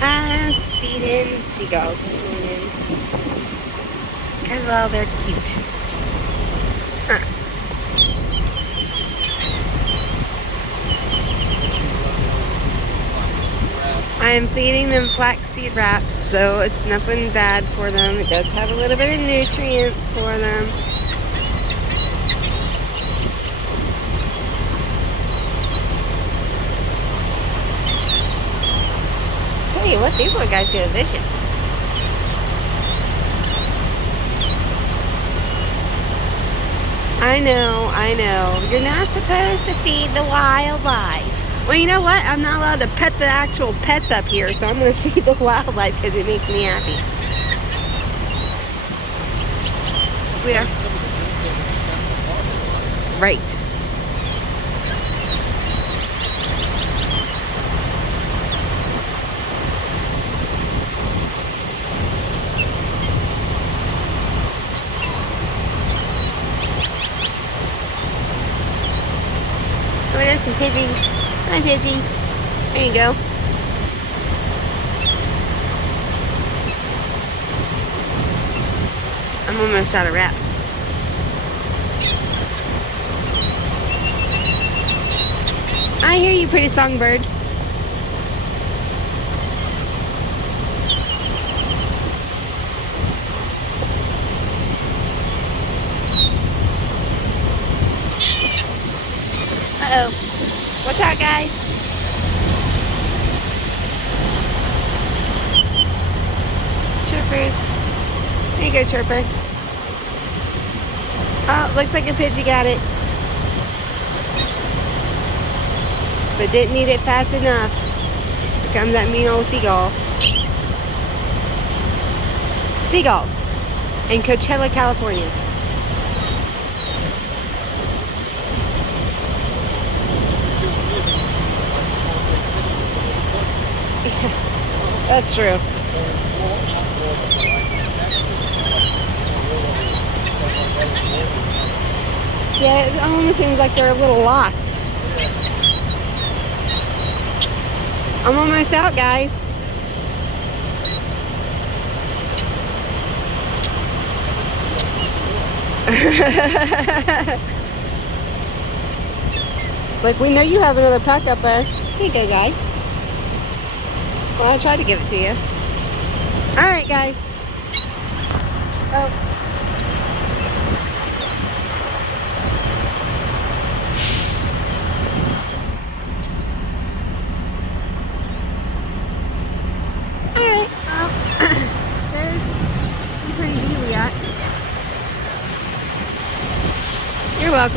I'm feeding seagulls this morning. Because, well, they're cute. Huh. I'm feeding them flaxseed wraps, so it's nothing bad for them. It does have a little bit of nutrients for them. Tell you what, these little guys get vicious. I know. You're not supposed to feed the wildlife. Well, you know what? I'm not allowed to pet the actual pets up here, so I'm going to feed the wildlife because it makes me happy. We are. Right. Oh, there's some pidgeys. Hi, Pidgey. There you go. I'm almost out of wrap. I hear you, pretty songbird. Uh-oh. Watch out, guys. Chirpers. There you go, Chirper. Oh, looks like a Pidgey got it. But didn't eat it fast enough. Here comes that mean old seagull. Seagulls in Coachella, California. That's true. Yeah, it almost seems like they're a little lost. I'm almost out, guys. Like, we know you have another pack up there. Here you go, guy. Well, I tried to give it to you. Alright, guys. Oh. Alright, well, there's a pretty view we got. You're welcome.